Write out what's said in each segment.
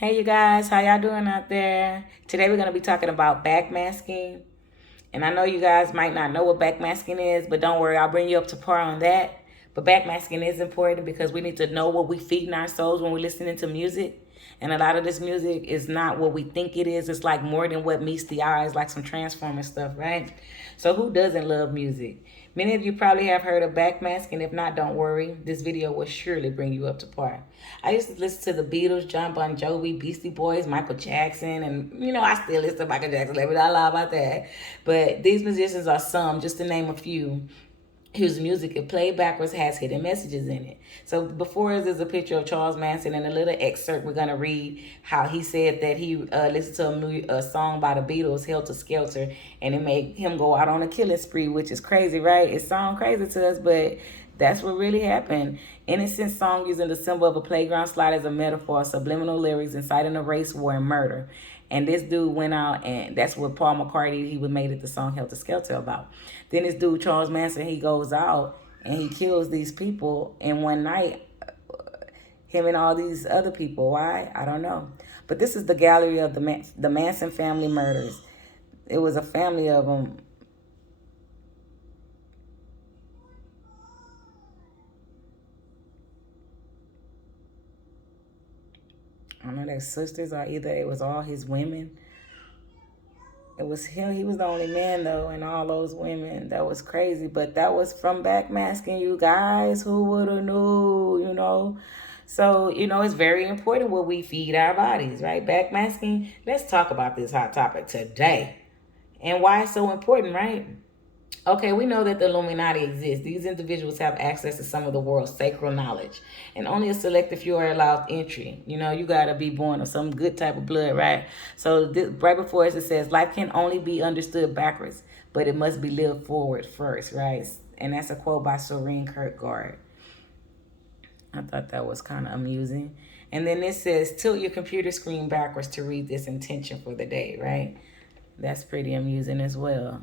Hey you guys, how y'all doing out there? Today we're going to be talking about backmasking. And I know you guys might not know what backmasking is, but don't worry, I'll bring you up to par on that. But backmasking is important because we need to know what we feed in our souls when we're listening to music. And a lot of this music is not what we think it is. It's like more than what meets the eye. It's like some Transformer stuff, right? So who doesn't love music? Many of you probably have heard of backmasking. If not, don't worry. This video will surely bring you up to par. I used to listen to the Beatles, John Bon Jovi, Beastie Boys, Michael Jackson, and I still listen to Michael Jackson. Let me not lie about that. But these musicians are some, just to name a few, whose music, if played backwards, has hidden messages in it. So before us is a picture of Charles Manson, and a little excerpt we're going to read how he said that he listened to a song by the Beatles, Helter Skelter, and it made him go out on a killing spree, which is crazy, right? It sounds crazy to us, but that's what really happened. Innocent song using the symbol of a playground slide as a metaphor, subliminal lyrics inciting a race war and murder. And this dude went out, and that's what Paul McCartney, he would made it the song Helter Skelter about. Then this dude, Charles Manson, he goes out and he kills these people in one night, him and all these other people. Why? I don't know. But this is the gallery of the Manson family murders. It was a family of them. I don't know, their sisters, or either it was all his women. It was him. He was the only man, though, and all those women. That was crazy. But that was from backmasking, you guys. Who would have knew? So, it's very important what we feed our bodies, right? Backmasking. Let's talk about this hot topic today and why it's so important, right? Okay, we know that the Illuminati exists. These individuals have access to some of the world's sacred knowledge, and only a select few are allowed entry. You got to be born of some good type of blood, right? So, right before us, it says, life can only be understood backwards, but it must be lived forward first, right? And that's a quote by Soren Kierkegaard. I thought that was kind of amusing. And then it says, tilt your computer screen backwards to read this intention for the day, right? That's pretty amusing as well.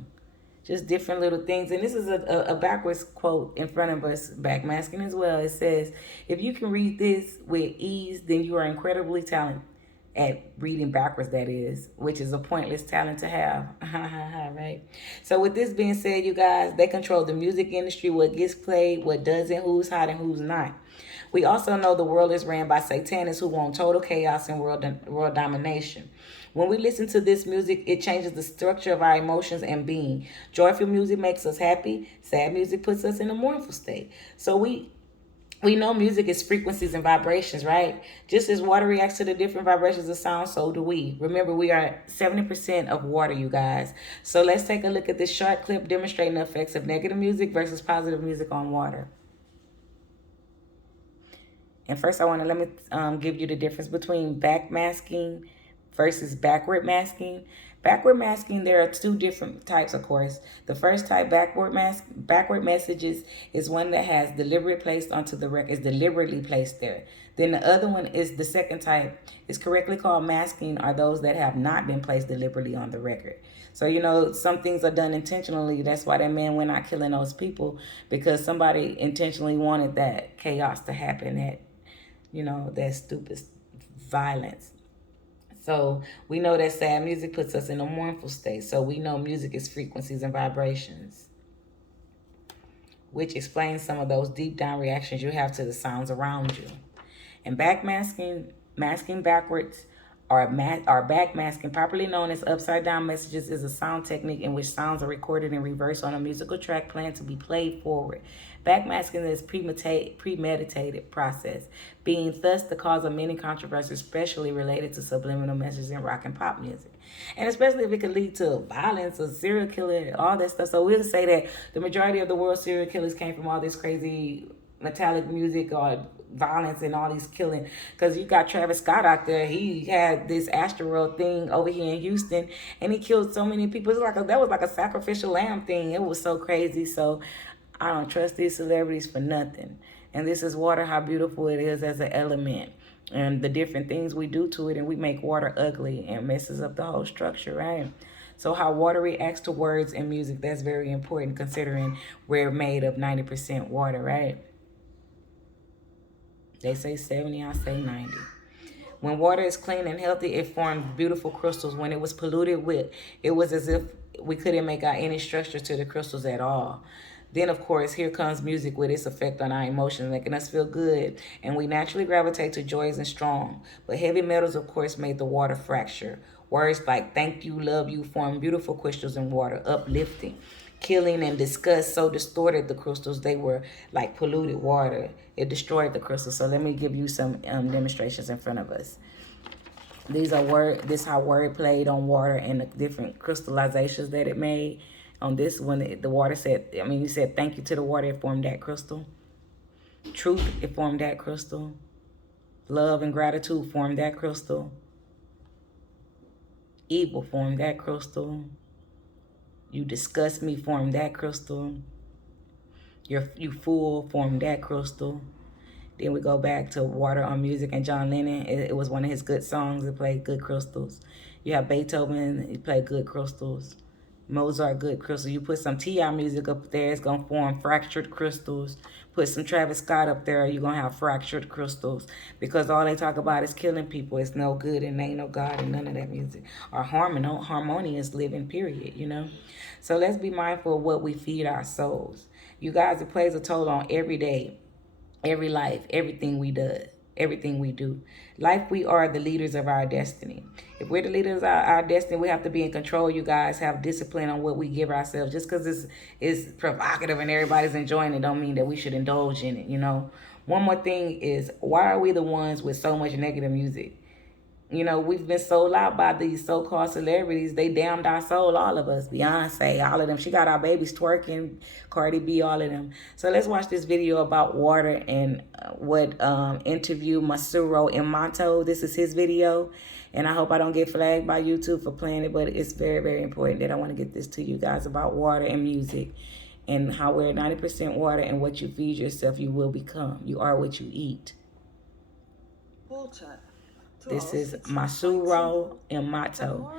Just different little things. And this is a backwards quote in front of us, backmasking as well. It says, if you can read this with ease, then you are incredibly talented at reading backwards, that is, which is a pointless talent to have. Right? So with this being said, you guys, they control the music industry, what gets played, what doesn't, who's hot and who's not. We also know the world is ran by satanists who want total chaos and world domination. When we listen to this music, it changes the structure of our emotions and being. Joyful music makes us happy. Sad music puts us in a mournful state. So we know music is frequencies and vibrations, right? Just as water reacts to the different vibrations of sound, so do we. Remember, we are 70% of water, you guys. So let's take a look at this short clip demonstrating the effects of negative music versus positive music on water. And first, I want to let me give you the difference between backmasking versus backward masking. Backward masking, there are two different types, of course. The first type, backward messages, is one that has deliberate placed onto the record, is deliberately placed there. Then the other one is the second type, is correctly called masking, are those that have not been placed deliberately on the record. So, some things are done intentionally. That's why that man went out killing those people, because somebody intentionally wanted that chaos to happen, that stupid violence. So we know that sad music puts us in a mournful state. So we know music is frequencies and vibrations, which explains some of those deep down reactions you have to the sounds around you. And masking backwards, or backmasking, properly known as upside down messages, is a sound technique in which sounds are recorded in reverse on a musical track planned to be played forward. Backmasking is a premeditated process, being thus the cause of many controversies, especially related to subliminal messages in rock and pop music. And especially if it could lead to violence or serial killer, all that stuff. So we'll say that the majority of the world's serial killers came from all this crazy metallic music or violence and all these killing, because you got Travis Scott out there. He had this asteroid thing over here in Houston, and he killed so many people. That was like a sacrificial lamb thing. It was so crazy. So I don't trust these celebrities for nothing. And this is water, how beautiful it is as an element, and the different things we do to it, and we make water ugly and messes up the whole structure, right? So how water reacts to words and music, that's very important, considering we're made of 90% water, right? They say 70, I say 90. When water is clean and healthy, it forms beautiful crystals. When it was polluted with, it was as if we couldn't make out any structure to the crystals at all. Then, of course, here comes music with its effect on our emotions, making us feel good, and we naturally gravitate to joys and strong. But heavy metals, of course, made the water fracture. Words like thank you, love you form beautiful crystals in water, uplifting. Killing and disgust so distorted the crystals, they were like polluted water. It destroyed the crystals. So let me give you some demonstrations in front of us. These are this is how word played on water and the different crystallizations that it made. On this one, the water said, you said thank you to the water, it formed that crystal. Truth, it formed that crystal. Love and gratitude formed that crystal. Evil formed that crystal. You disgust me formed that crystal. You fool formed that crystal. Then we go back to Water on Music and John Lennon. It was one of his good songs. It played good crystals. You have Beethoven. He played good crystals. Mozart, good crystals. You put some T.I. music up there, it's going to form fractured crystals. Put some Travis Scott up there, you're going to have fractured crystals. Because all they talk about is killing people. It's no good and ain't no God and none of that music. Or harmonious living, period, you know. So let's be mindful of what we feed our souls. You guys, it plays a toll on every day, every life, everything we do. Life, we are the leaders of our destiny. If we're the leaders of our destiny, we have to be in control, you guys. Have discipline on what we give ourselves. Just because it's provocative and everybody's enjoying it don't mean that we should indulge in it, you know. One more thing is, why are we the ones with so much negative music? You know, we've been sold out by these so-called celebrities. They damned our soul, all of us. Beyonce, all of them. She got our babies twerking. Cardi B, all of them. So let's watch this video about water and what interview Masuro Imato. This is his video. And I hope I don't get flagged by YouTube for playing it, but it's very, very important that I want to get this to you guys about water and music and how we're 90% water, and what you feed yourself, you will become. You are what you eat. Water. This is Masuro Imato.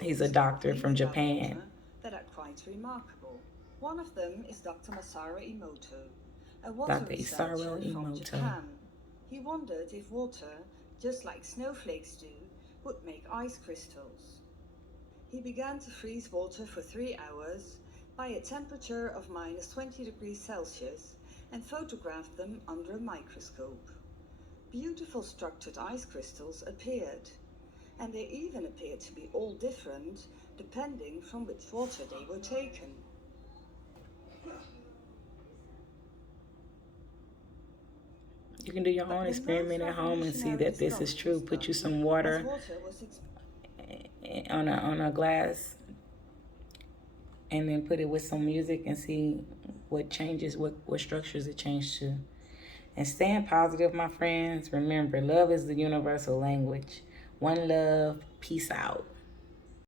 He's a doctor from Japan. That are quite remarkable. One of them is Dr. Masaru Emoto, a water researcher from Japan. He wondered if water, just like snowflakes do, would make ice crystals. He began to freeze water for 3 hours by a temperature of minus 20 degrees Celsius and photographed them under a microscope. Beautiful structured ice crystals appeared, and they even appeared to be all different depending from which water they were taken. You can do your own experiment at home and see that this is true. Put you some water on a glass and then put it with some music and see what changes, what structures it changed to. And staying positive, my friends. Remember, love is the universal language. One love. Peace out.